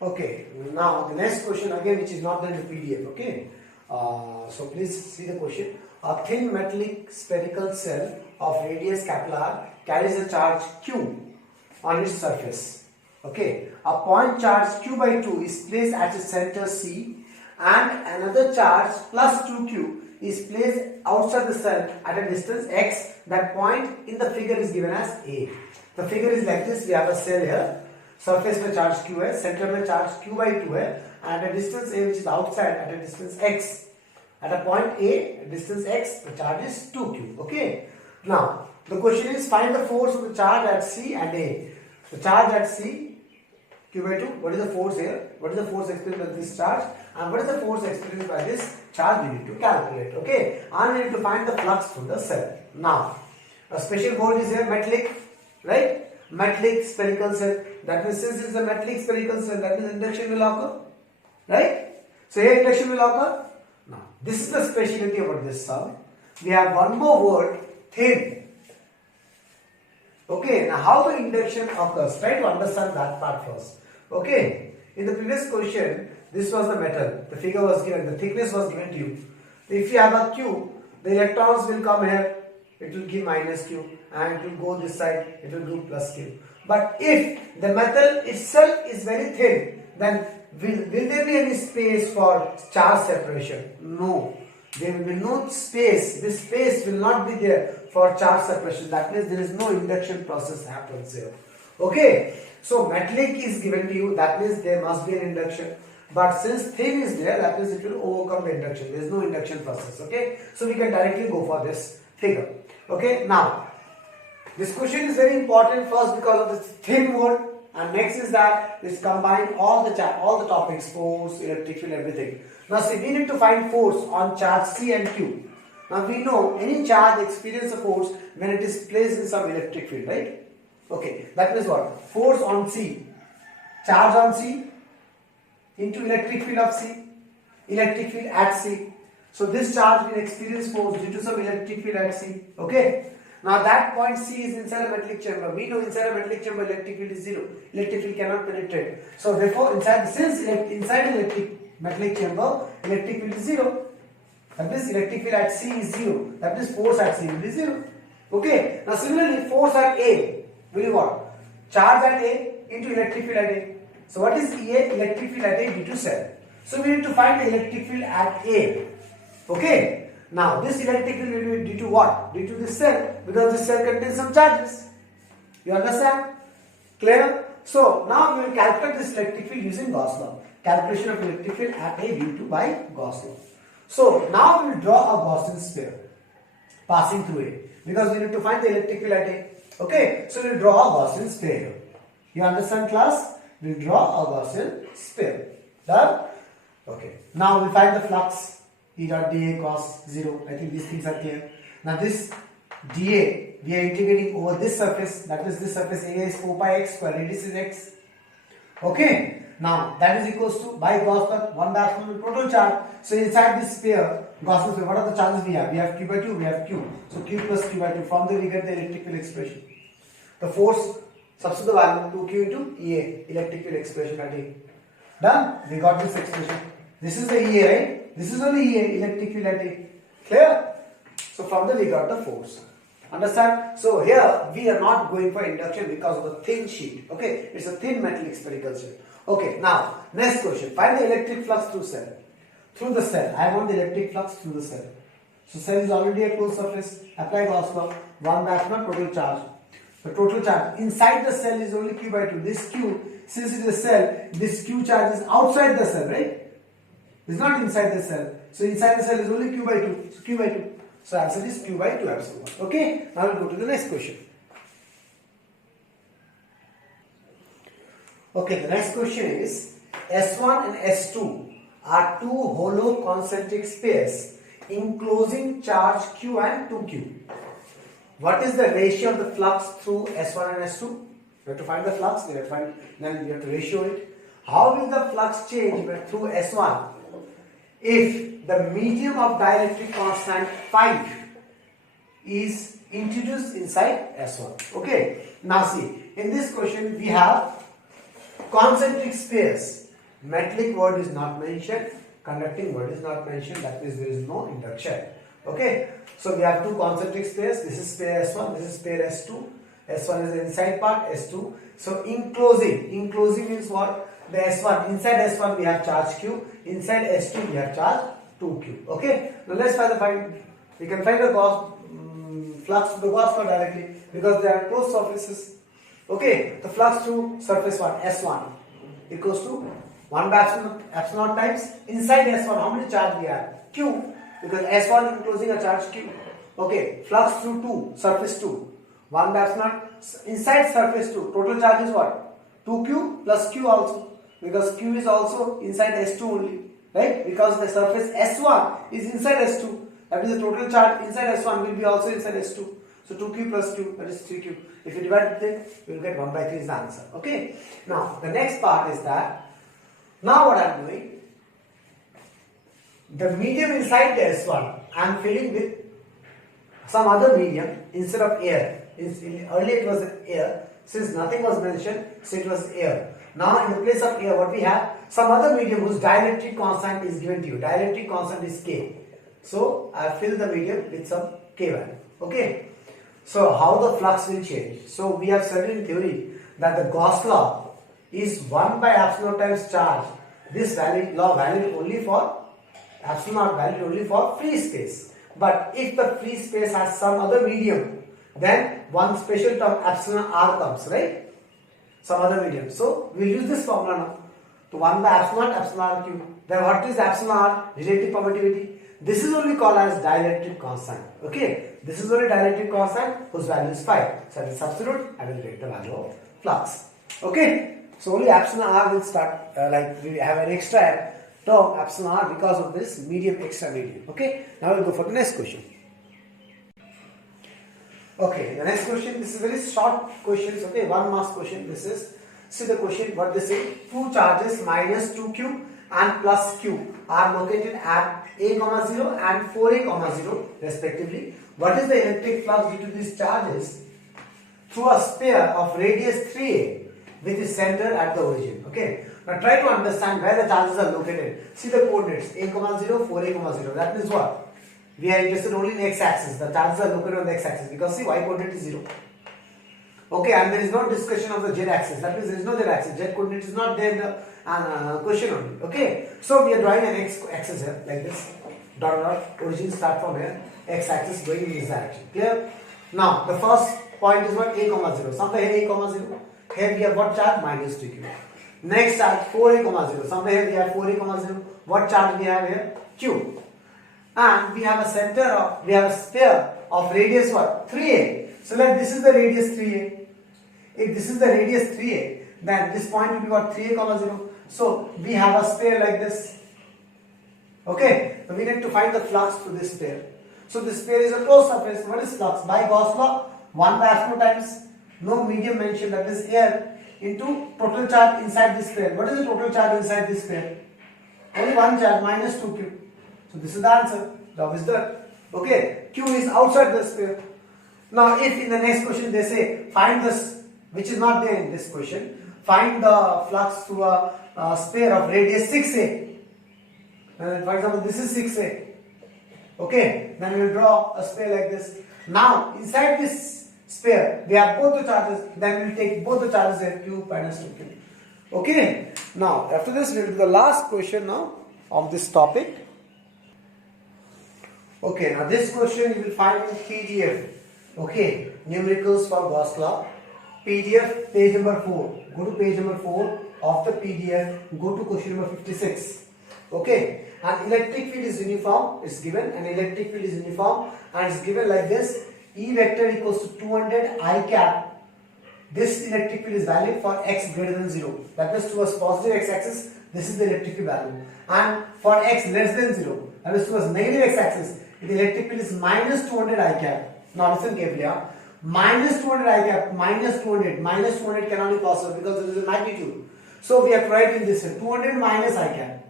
Okay, now the next question again, which is not there in the PDF. Okay, so please see the question. A thin metallic spherical cell of radius capital R carries a charge Q on its surface. Okay, a point charge Q by 2 is placed at its center C, and another charge plus 2Q is placed outside the cell at a distance X. That point in the figure is given as A. The figure is like this. We have a cell here. Surface में charge q है, centre में charge q by 2 है, and at a distance a which is outside at a distance x. At a point a, distance x, the charge is 2q. Okay. Now the question is find the force of the charge at C and A. The charge at C, q by 2. What is the force here? What is the force experienced by this charge? And what is the force experienced by this charge? We need to calculate. Okay. And we need to find the flux through the cell. Now a special word is here, metallic, right? Metallic spherical cell. That means since it is a metallic spherical cell, that means induction will occur, right? So here induction will occur. Now this is the speciality about this sum. We have one more word, thin. Okay, now how the induction occurs? Try to understand that part first. Okay, in the previous question, this was the metal. The figure was given, the thickness was given to you. If you have a Q, the electrons will come here. It will give minus Q, and it will go this side, it will do plus Q. But if the metal itself is very thin, then will there be any space for charge separation? No. There will be no space. This space will not be there for charge separation. That means there is no induction process happens here. Okay. So metallic is given to you. That means there must be an induction. But since thin is there, that means it will overcome the induction. There is no induction process. Okay. So we can directly go for this figure. Okay, now this question is very important first because of this thin word, and next is that it's combined all the topics, force, electric field, everything. Now see, we need to find force on charge C and Q. Now we know any charge experiences a force when it is placed in some electric field, right? Okay, that means what? Force on C, charge on C into electric field of C, electric field at C. So this charge will experience force due to some electric field at C. Okay. Now that point C is inside a metallic chamber. We know inside a metallic chamber electric field is 0. Electric field cannot penetrate. So therefore inside electric metallic chamber electric field is 0. That means electric field at C is 0. That means force at C will be 0. Okay. Now similarly force at A will be what? Charge at A into electric field at A. So what is EA? Electric field at A due to cell. So we need to find the electric field at A. Okay. Now this electric field will be due to what? Due to this cell, because this cell contains some charges. You understand? Clear? So now we will calculate this electric field using Gauss Law. Calculation of electric field at A due to by Gauss Law. So now we will draw a Gaussian sphere passing through A, because we need to find the electric field at A. Okay. So we will draw a Gaussian sphere here. You understand, class? We will draw a Gaussian sphere. Done? Okay. Now we will find the flux. E dot dA cos 0. I think these things are clear. Now this dA, we are integrating over this surface. That means this surface area is 4 pi x square. Radius is x. Okay. Now that is equals to by Gauss law 1 by epsilon total charge. So inside this sphere, Gaussian sphere, what are the charges we have? We have q by 2. We have q. So q plus q by 2. From there we get the electric field expression. The force substitute the value 2q into EA, electric field expression at A. Done. We got this expression. This is the EA, right? This is only EA, electric field at A. Clear? So from there we got the force. Understand? So here we are not going for induction because of the thin sheet. Okay? It's a thin metallic spherical sheet. Okay, now next question. Find the electric flux through cell. Through the cell. I want the electric flux through the cell. So cell is already a closed surface. Apply Gauss law. 1 by epsilon total charge. The total charge inside the cell is only q by 2. This q, since it is a cell, this q charge is outside the cell, right? It's not inside the cell. So inside the cell is only q by 2. So q by 2. So answer is q by 2 epsilon. Okay. Now we'll go to the next question. Okay. The next question is S1 and S2 are two hollow concentric spheres enclosing charge q and 2q. What is the ratio of the flux through S1 and S2? You have to find the flux. Then you have to ratio it. How will the flux change through S1 if the medium of dielectric constant 5 is introduced inside S1? Okay. Now see, in this question we have concentric spheres. Metallic word is not mentioned, conducting word is not mentioned, that means there is no induction. Okay, so we have two concentric pairs. This is pair S1, this is pair S2. S1 is the inside part, S2. So enclosing means what? The S1, inside S1 we have charge Q, inside S2 we have charge 2Q. Okay, now let's find we can find the Gauss flux to the Gauss law directly because they are closed surfaces. Okay, the flux to surface 1, S1 equals to 1 by epsilon times inside S1 how many charge we have? Q, because S1 enclosing a charge Q. Okay, flux through 2, surface 2, 1 by epsilon inside surface 2, total charge is what? 2Q plus Q also, because Q is also inside S2 only, right? Because the surface S1 is inside S2, that means the total charge inside S1 will be also inside S2. So 2Q plus Q, that is 3Q. If you divide it, you will get 1 by 3 is the answer. Okay. Now the next part is that, now what I am doing, the medium inside the S1 I am filling with some other medium instead of air. Earlier it was air, since nothing was mentioned, so it was air. Now in the place of air what we have, some other medium whose dielectric constant is given to you. Dielectric constant is K. So I fill the medium with some K value. Okay. So how the flux will change? So we have said in theory that the Gauss law is 1 by epsilon times charge. This law valid only for epsilon, valid only for free space. But if the free space has some other medium, then one special term epsilon r comes, right? Some other medium. So we will use this formula now. So 1 by epsilon r cube. Then what is epsilon r? Relative permittivity. This is only called as dielectric constant. Okay, this is only dielectric constant whose value is 5. So I will substitute, I will get the value of flux. Okay, so only epsilon r will start, like we have an extra term epsilon r because of this medium, extra medium. Okay, now we will go for the next question. Okay, the next question, this is very short questions. Okay, 1 marks question. This is, see the question, what they say, two charges minus 2Q and plus Q are located at A, 0 and 4A, 0 respectively. What is the electric flux due to these charges through a sphere of radius 3A with its center at the origin? Okay, now try to understand where the charges are located. See the coordinates A, 0, 4A, 0. That means what? We are interested only in x-axis. The charges are located on the x-axis because see y coordinate is 0. Okay, and there is no discussion of the z-axis. That means there is no z-axis. Z coordinate is not there in the question only. Okay, so we are drawing an x-axis here like this. Dot dot. Origin start from here. X-axis going in this direction. Clear? Now the first point is what? A, 0. Somewhere here A, 0. Here we have what charge? Minus 2Q. Next charge 4A, 0. Somewhere here we have 4A, 0. What charge we have here? Q. And we have a center of, we have a sphere of radius what? 3A. So let this is the radius 3A. If this is the radius 3A, then this point will be what? 3A, 0. So we have a sphere like this. Okay, so we need to find the flux to this sphere. So this sphere is a closed surface. What is flux? By Gauss law, 1 by epsilon times no medium mentioned, that is air, into total charge inside this sphere. What is the total charge inside this sphere? Only one charge, minus 2Q. So this is the answer. Job is done. Okay, Q is outside the sphere. Now if in the next question they say find this, which is not there in this question, find the flux through a sphere of radius 6A. For example, this is 6A. Okay, then we will draw a sphere like this. Now inside this sphere we have both the charges, then we will take both the charges here, Q minus 2Q. Okay, now after this we will do the last question now of this topic. Okay, now this question you will find in PDF. Okay, numericals for Gauss law. PDF page number 4. Go to page number 4 of the PDF. Go to question number 56. Okay, an electric field is uniform. It's given an electric field is uniform and it's given like this. E vector equals to 200 I cap. This electric field is valid for x greater than 0. That means towards positive x-axis, this is the electric field value. And for x less than 0, that is towards negative x-axis, the electric field is minus 200 I cap. Now listen carefully. Minus 200 I cap, minus 200 cannot be possible because there is a magnitude. So we have to write in this way, 200 minus I cap.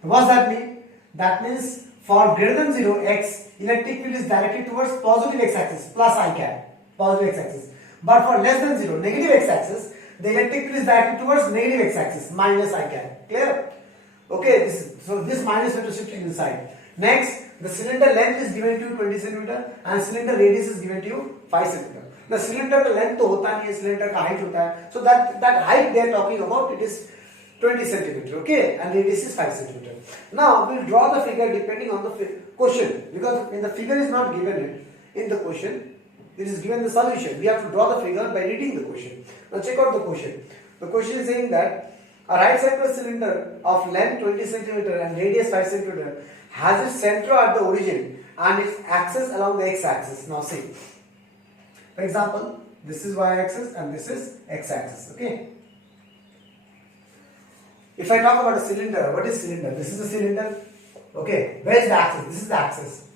What does that mean? That means for greater than 0 x, electric field is directed towards positive x-axis, plus I cap, positive x-axis. But for less than 0, negative x-axis, the electric field is directed towards negative x-axis, minus I can. Clear? Okay, so this minus will shift inside. Next, the cylinder length is given to you 20 cm and cylinder radius is given to you 5 cm. The cylinder length तो होता नहीं है, cylinder का height होता है. So that height they are talking about, it is 20 cm, okay, and radius is 5 cm. Now we will draw the figure depending on the question, because in the figure is not given it. In the question, it is given the solution. We have to draw the figure by reading the question. Now check out the question. The question is saying that a right circular cylinder of length 20 cm and radius 5 cm has its center at the origin and its axis along the x-axis. Now see, for example, this is y-axis and this is x-axis. Okay. If I talk about a cylinder, what is cylinder? This is a cylinder. Okay. Where is the axis? This is the axis.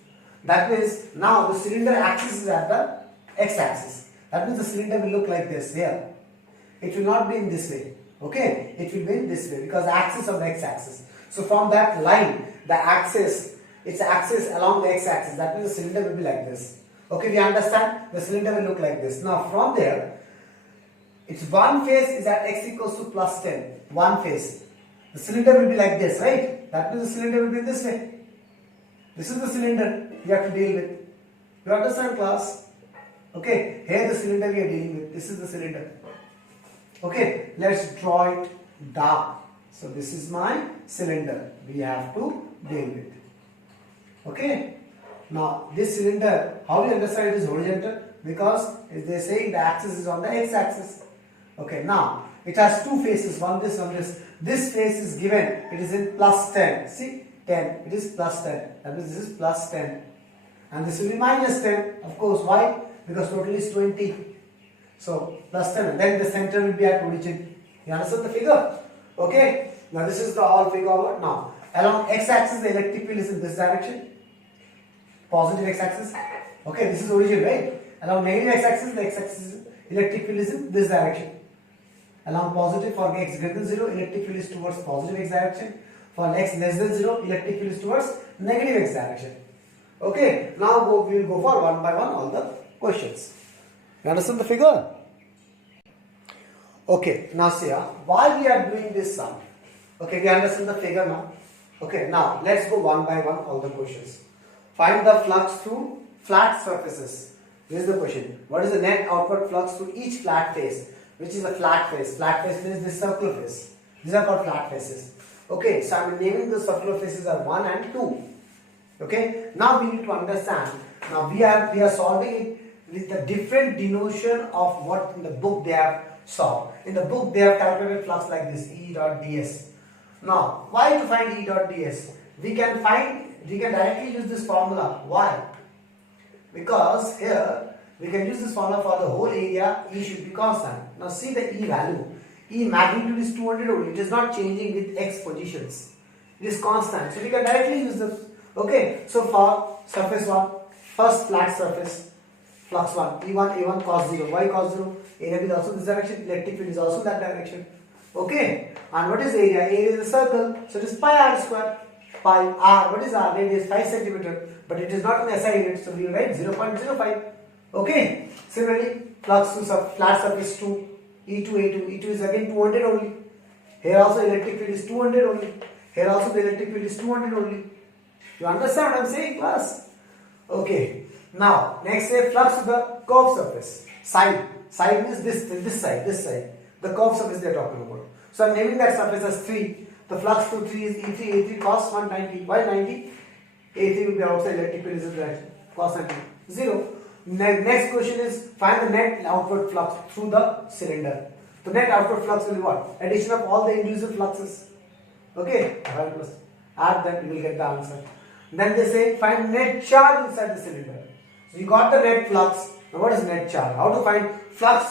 That means now the cylinder axis is at the x-axis. That means the cylinder will look like this here. It will not be in this way. Okay. It will be in this way because the axis of the x-axis. So from that line, the axis, its axis along the x-axis. That means the cylinder will be like this. Okay, we understand? The cylinder will look like this. Now from there, its one face is at x equals to plus 10. One face. The cylinder will be like this, right? That means the cylinder will be this way. This is the cylinder you have to deal with. You understand, class? Okay, here the cylinder we are dealing with. This is the cylinder. Okay, let's draw it dark. So this is my cylinder we have to deal with. Okay. Now this cylinder, how we understand it is horizontal? Because they are saying the axis is on the x-axis. Okay, now it has two faces, one this, one this. This face is given, it is in plus 10. See, 10, it is plus 10. That means this is plus 10. And this will be minus 10. Of course, why? Because total is 20. So plus 10. Then the center will be at origin. You understand the figure? Okay. Now this is the all figure out. Now along x-axis the electric field is in this direction. Positive x-axis. Okay, this is origin, right? Along negative x-axis, the x-axis electric field is in this direction. Along positive, for x greater than 0, electric field is towards positive x direction. For x less than 0, electric field is towards negative x direction. Okay, now we will go for one by one all the questions. You understand the figure? Okay, now see why we are doing this sum. Okay, we understand the figure now. Okay, now let's go one by one all the questions. Find the flux through flat surfaces. This is the question. What is the net outward flux through each flat face? Which is a flat face. Flat face means this circular face. These are called flat faces. Okay, so I am naming the circular faces are 1 and 2. Okay, now we need to understand. Now we are solving it with the different denotation of what in the book they have solved. In the book they have calculated flux like this, E dot ds. Now, why to find E dot ds? We can directly use this formula. Why? Because here we can use this formula for the whole area. E should be constant. Now see the E value. E magnitude is 200 only. It is not changing with x positions. It is constant. So we can directly use this. Okay. So for surface 1, first flat surface, flux 1, E1, A1 cos 0. Why cos 0? Area is also this direction. Electric field is also that direction. Okay. And what is area? Area is a circle. So it is pi r square. Pi r. What is r? Radius 5 cm. But it is not an SI unit. So we will write 0.05. Okay. Similarly, flux to flat surface 2, E2, A2. E2 is again 200 only. Here also electric field is 200 only. Here also the electric field is 200 only. You understand what I am saying, class? Okay. Now, next say flux to the curved surface. Side. Side means this side. The curved surface they are talking about. So I am naming that surface as 3. The flux to 3 is E3, A3 cos 190. Why 90? A3 will be outside, electric field is in direction. Cos 90. 0. Next question is find the net outward flux through the cylinder. The net outward flux will be what? Addition of all the individual fluxes. Okay? Add that, you will get the answer. Then they say find net charge inside the cylinder. So you got the net flux. Now what is net charge? How to find charge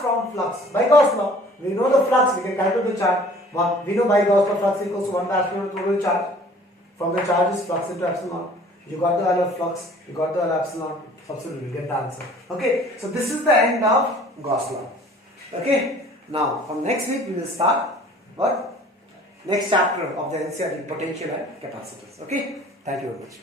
from flux? By Gauss law. We know the flux, we can calculate the charge. We know by Gauss law flux equals to 1 by epsilon total charge. From the charge is flux into epsilon. You got the value of flux, you got the value of epsilon, substitute, you get the answer. Okay, so this is the end of Gauss law. Okay, now from next week we will start what? Next chapter of the NCERT, potential and capacitance. Okay, thank you very much.